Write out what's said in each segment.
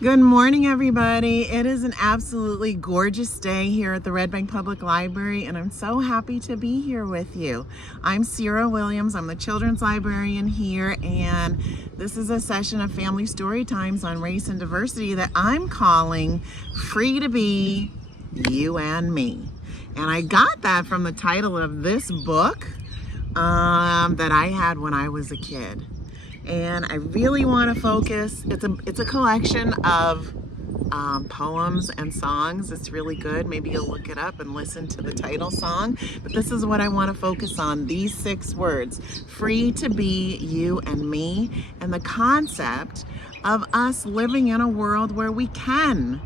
Good morning, everybody. It is an absolutely gorgeous day here at the Red Bank Public Library, and I'm so happy to be here with you. I'm Sira Williams. I'm the children's librarian here, and this is a session of family story times on race and diversity that I'm calling Free to Be You and Me. And I got that from the title of this book that I had when I was a kid. And I really want to focus, it's a collection of poems and songs. It's really good. Maybe you'll look it up and listen to the title song. But this is what I want to focus on, these 6 words: free to be you and me, and the concept of us living in a world where we can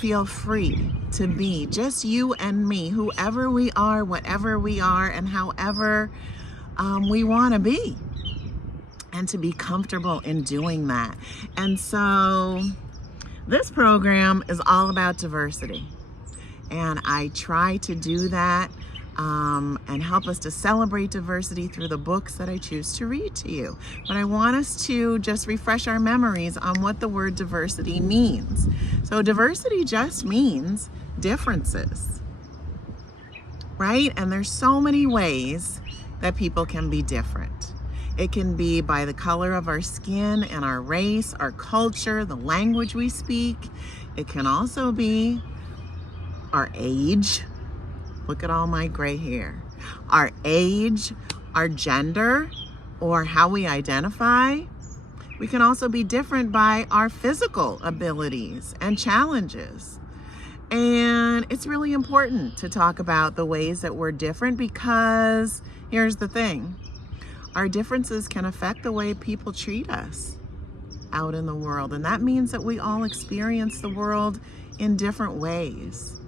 feel free to be just you and me, whoever we are, whatever we are, and however we want to be. And to be comfortable in doing that. And so this program is all about diversity. And I try to do that and help us to celebrate diversity through the books that I choose to read to you. But I want us to just refresh our memories on what the word diversity means. So diversity just means differences, right? And there's so many ways that people can be different. It can be by the color of our skin and our race, our culture, the language we speak. It can also be our age. Look at all my gray hair. Our age, our gender, or how we identify. We can also be different by our physical abilities and challenges. And it's really important to talk about the ways that we're different, because here's the thing. Our differences can affect the way people treat us out in the world. And that means that we all experience the world in different ways.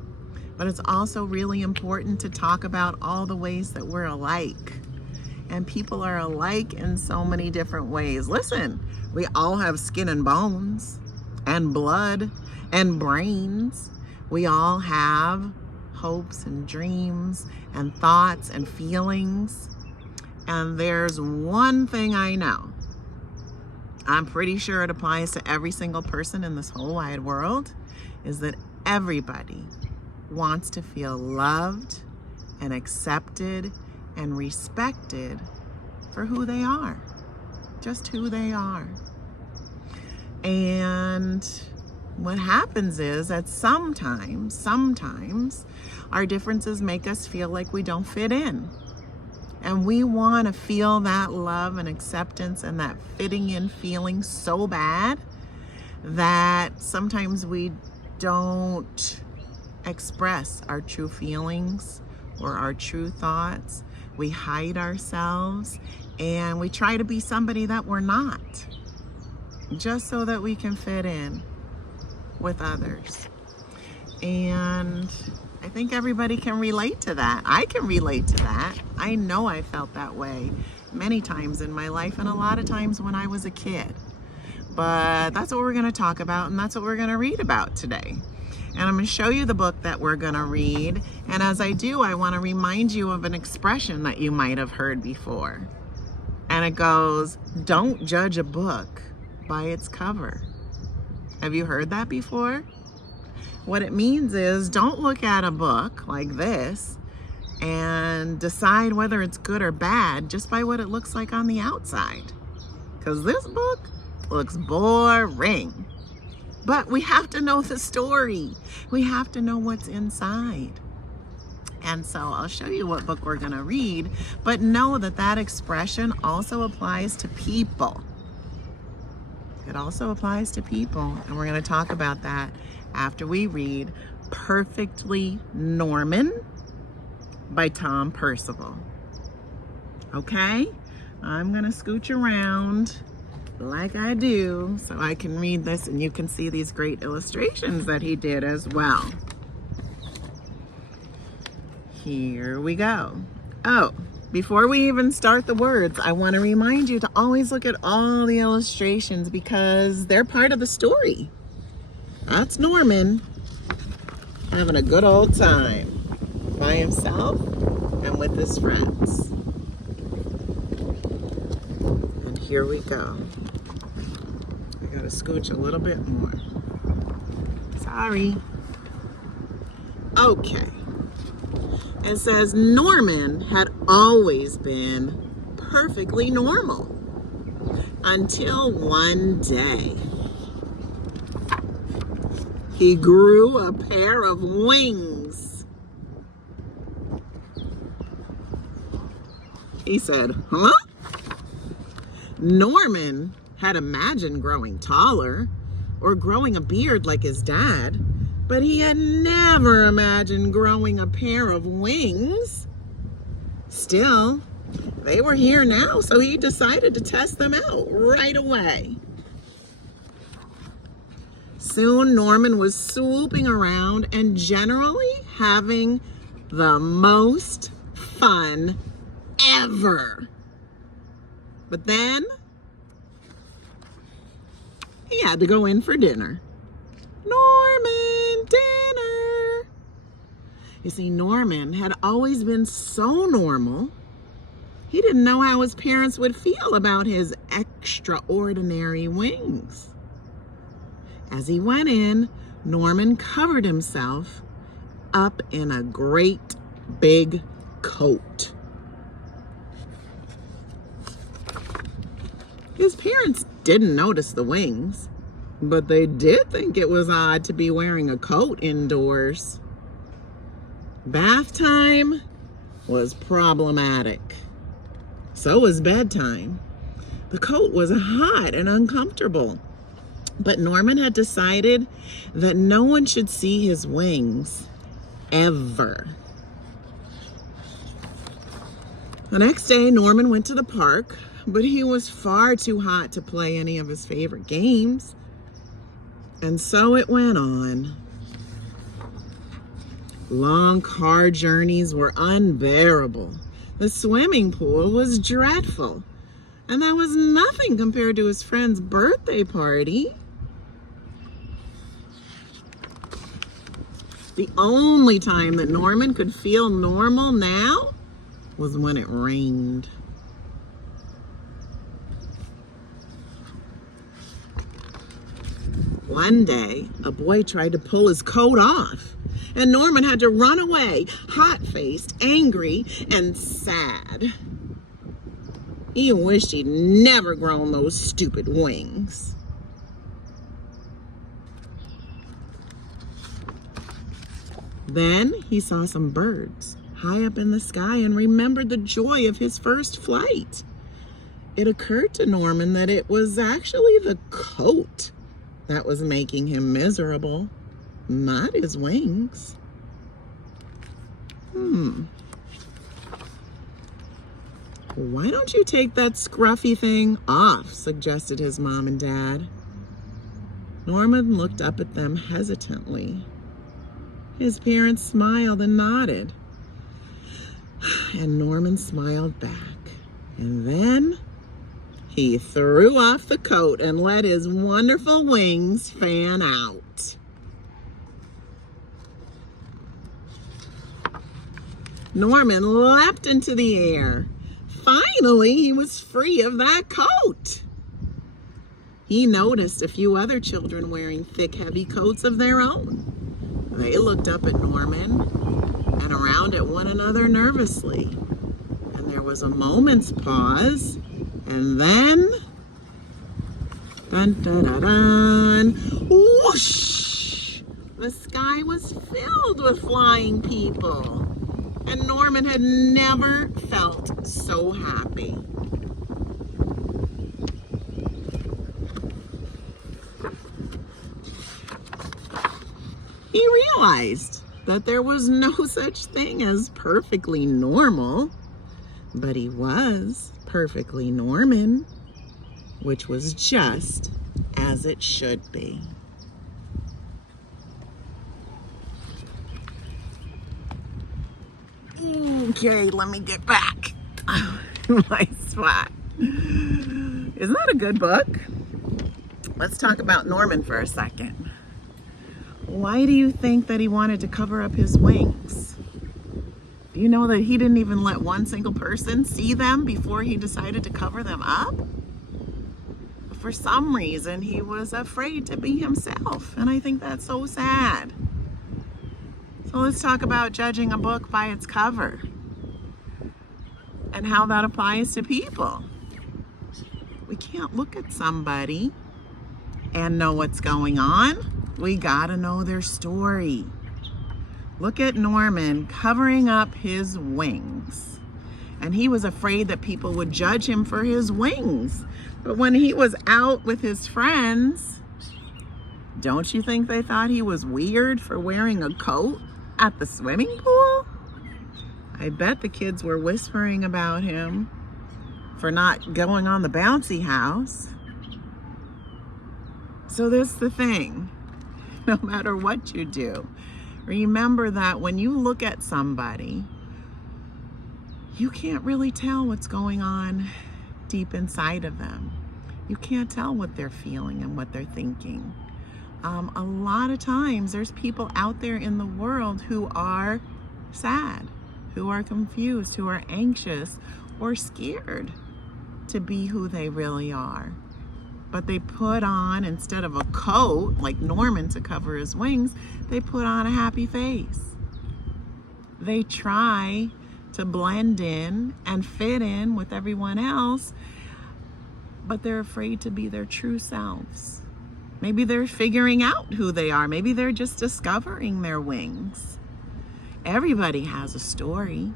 But it's also really important to talk about all the ways that we're alike. And people are alike in so many different ways. Listen, we all have skin and bones and blood and brains. We all have hopes and dreams and thoughts and feelings. And there's one thing I know. I'm pretty sure it applies to every single person in this whole wide world, is that everybody wants to feel loved and accepted and respected for who they are, just who they are. And what happens is that sometimes our differences make us feel like we don't fit in. And we want to feel that love and acceptance and that fitting in feeling so bad that sometimes we don't express our true feelings or our true thoughts. We hide ourselves and we try to be somebody that we're not, just so that we can fit in with others. And I think everybody can relate to that. I can relate to that. I know I felt that way many times in my life, and a lot of times when I was a kid. But that's what we're going to talk about, and that's what we're going to read about today. And I'm going to show you the book that we're going to read. And as I do, I want to remind you of an expression that you might have heard before. And it goes, "Don't judge a book by its cover." Have you heard that before? What it means is, don't look at a book like this and decide whether it's good or bad just by what it looks like on the outside. Because this book looks boring. But we have to know the story. We have to know what's inside. And so I'll show you what book we're going to read, but know that that expression also applies to people. It also applies to people, and we're going to talk about that after we read Perfectly Norman by Tom Percival. Okay? I'm going to scooch around like I do so I can read this and you can see these great illustrations that he did as well. Here we go. Oh, before we even start the words, I want to remind you to always look at all the illustrations because they're part of the story. That's Norman having a good old time by himself and with his friends. And here we go. I gotta scooch a little bit more. Sorry. Okay. It says Norman had always been perfectly normal until one day he grew a pair of wings. He said, huh? Norman had imagined growing taller or growing a beard like his dad, but he had never imagined growing a pair of wings. Still, they were here now, so he decided to test them out right away. Soon, Norman was swooping around and generally having the most fun ever. But then, he had to go in for dinner. Norman, dinner. You see, Norman had always been so normal, he didn't know how his parents would feel about his extraordinary wings. As he went in, Norman covered himself up in a great big coat. His parents didn't notice the wings, but they did think it was odd to be wearing a coat indoors. Bath time was problematic. So was bedtime. The coat was hot and uncomfortable, but Norman had decided that no one should see his wings ever. The next day, Norman went to the park, but he was far too hot to play any of his favorite games. And so it went on. Long car journeys were unbearable. The swimming pool was dreadful. And that was nothing compared to his friend's birthday party. The only time that Norman could feel normal now was when it rained. One day, a boy tried to pull his coat off, and Norman had to run away, hot-faced, angry, and sad. He wished he'd never grown those stupid wings. Then he saw some birds high up in the sky and remembered the joy of his first flight. It occurred to Norman that it was actually the coat that was making him miserable, not his wings. Why don't you take that scruffy thing off? Suggested his mom and dad. Norman looked up at them hesitantly. His parents smiled and nodded. And Norman smiled back. And then he threw off the coat and let his wonderful wings fan out. Norman leapt into the air. Finally, he was free of that coat. He noticed a few other children wearing thick, heavy coats of their own. They looked up at Norman and around at one another nervously. And there was a moment's pause. And then, dun, dun, dun, dun, whoosh! The sky was filled with flying people. And Norman had never felt so happy. He realized that there was no such thing as perfectly normal, but he was perfectly Norman, which was just as it should be. Okay, let me get back to my spot. Isn't that a good book? Let's talk about Norman for a second. Why do you think that he wanted to cover up his wings? Do you know that he didn't even let one single person see them before he decided to cover them up? for some reason, he was afraid to be himself. And I think that's so sad. So let's talk about judging a book by its cover and how that applies to people. We can't look at somebody and know what's going on. We gotta know their story. Look at Norman covering up his wings. And he was afraid that people would judge him for his wings. But when he was out with his friends, don't you think they thought he was weird for wearing a coat at the swimming pool? I bet the kids were whispering about him for not going on the bouncy house. So that's the thing. No matter what you do, remember that when you look at somebody, you can't really tell what's going on deep inside of them. You can't tell what they're feeling and what they're thinking. A lot of times there's people out there in the world who are sad, who are confused, who are anxious or scared to be who they really are. But they put on, instead of a coat like Norman to cover his wings, they put on a happy face. They try to blend in and fit in with everyone else, but they're afraid to be their true selves. Maybe they're figuring out who they are. Maybe they're just discovering their wings. Everybody has a story,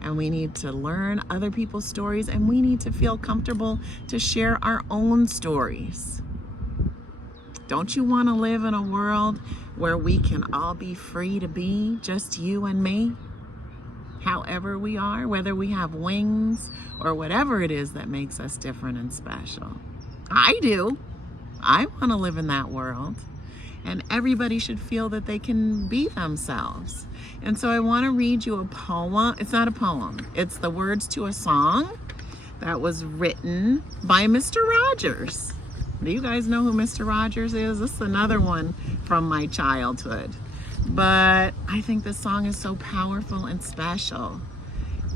and we need to learn other people's stories, and we need to feel comfortable to share our own stories. Don't you want to live in a world where we can all be free to be just you and me? However we are, whether we have wings or whatever it is that makes us different and special. I do. I want to live in that world. And everybody should feel that they can be themselves. And so I want to read you a poem. It's not a poem. It's the words to a song that was written by Mr. Rogers. Do you guys know who Mr. Rogers is? This is another one from my childhood. But I think this song is so powerful and special.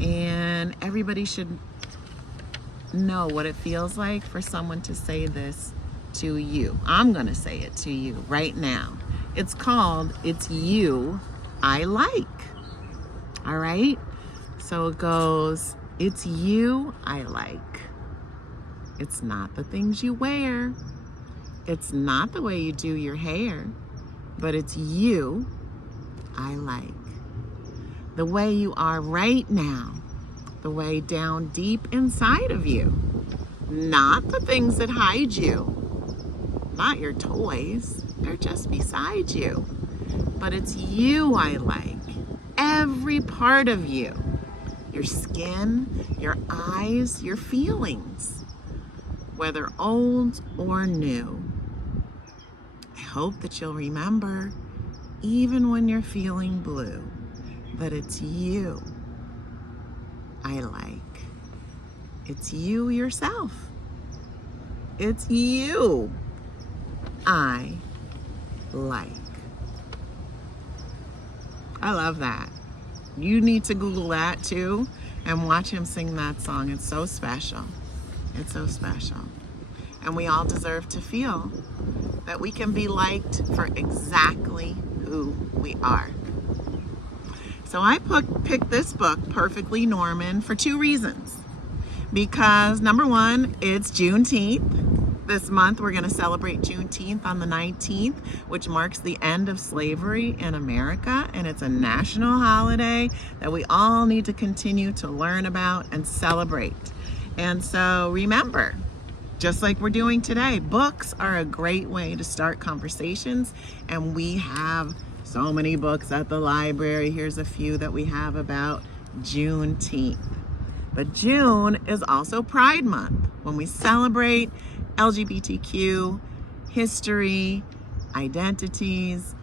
And everybody should know what it feels like for someone to say this to you. I'm going to say it to you right now. It's called It's You I Like. All right? So it goes, it's you I like. It's not the things you wear. It's not the way you do your hair. But it's you I like. The way you are right now. The way down deep inside of you. Not the things that hide you. Not your toys. They're just beside you. But it's you I like. Every part of you. Your skin, your eyes, your feelings. Whether old or new. I hope that you'll remember, even when you're feeling blue, that it's you I like. It's you yourself. It's you I like. I love that. You need to Google that too and watch him sing that song. It's so special. It's so special. And we all deserve to feel that we can be liked for exactly who we are. So I picked this book, Perfectly Norman, for two reasons. Because number one, it's Juneteenth. This month we're going to celebrate Juneteenth on the 19th, which marks the end of slavery in America. And it's a national holiday that we all need to continue to learn about and celebrate. And so remember, just like we're doing today, books are a great way to start conversations. And we have so many books at the library. Here's a few that we have about Juneteenth. But June is also Pride Month, when we celebrate LGBTQ history, identities,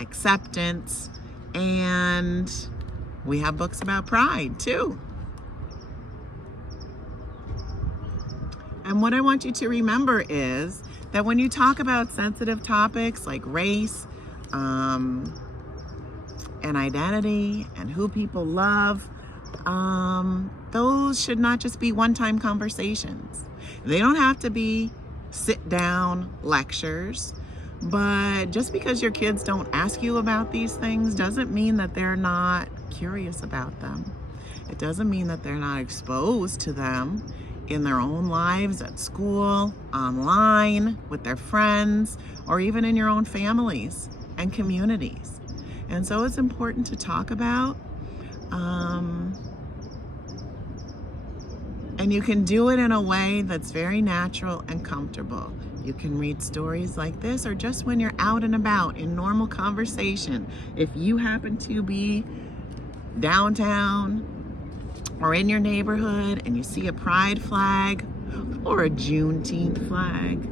acceptance, and we have books about pride too. And what I want you to remember is that when you talk about sensitive topics like race, and identity and who people love, those should not just be one-time conversations. They don't have to be sit-down lectures. But just because your kids don't ask you about these things doesn't mean that they're not curious about them. It doesn't mean that they're not exposed to them in their own lives, at school, online, with their friends, or even in your own families and communities. And so it's important to talk about. And you can do it in a way that's very natural and comfortable. You can read stories like this, or just when you're out and about in normal conversation. If you happen to be downtown or in your neighborhood and you see a pride flag or a Juneteenth flag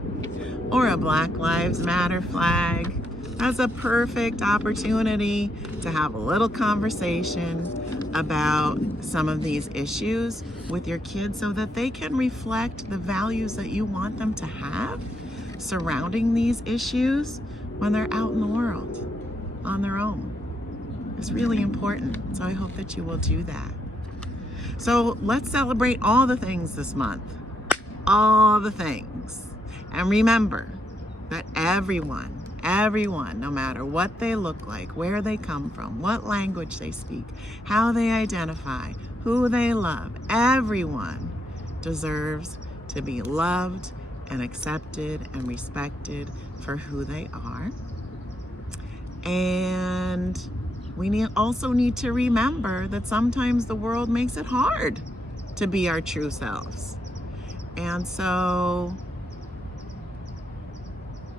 or a Black Lives Matter flag, that's a perfect opportunity to have a little conversation about some of these issues with your kids so that they can reflect the values that you want them to have surrounding these issues when they're out in the world on their own. It's really important, so I hope that you will do that. So let's celebrate all the things this month, all the things. And remember that everyone, no matter what they look like, where they come from, what language they speak, how they identify, who they love, everyone deserves to be loved and accepted and respected for who they are. And we also need to remember that sometimes the world makes it hard to be our true selves. And so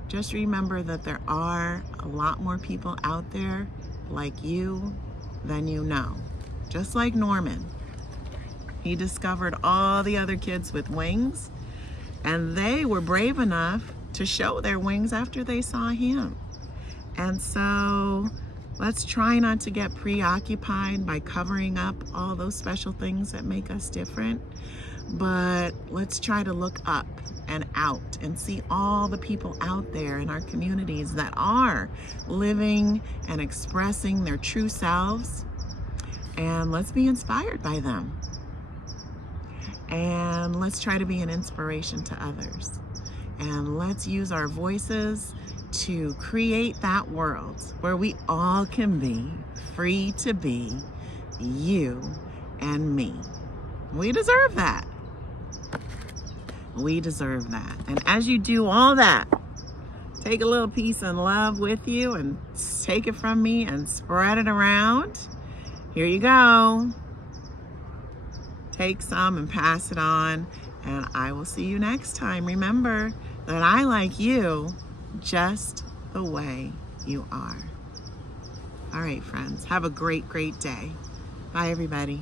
just remember that there are a lot more people out there like you than you know. Just like Norman. He discovered all the other kids with wings, and they were brave enough to show their wings after they saw him. And so let's try not to get preoccupied by covering up all those special things that make us different, but let's try to look up and out and see all the people out there in our communities that are living and expressing their true selves, and let's be inspired by them. And let's try to be an inspiration to others. And let's use our voices to create that world where we all can be free to be you and me. We deserve that. We deserve that. And as you do all that, take a little peace and love with you and take it from me and spread it around. Here you go. Take some and pass it on, and I will see you next time. Remember that I like you just the way you are. All right, friends, have a great, great day. Bye, everybody.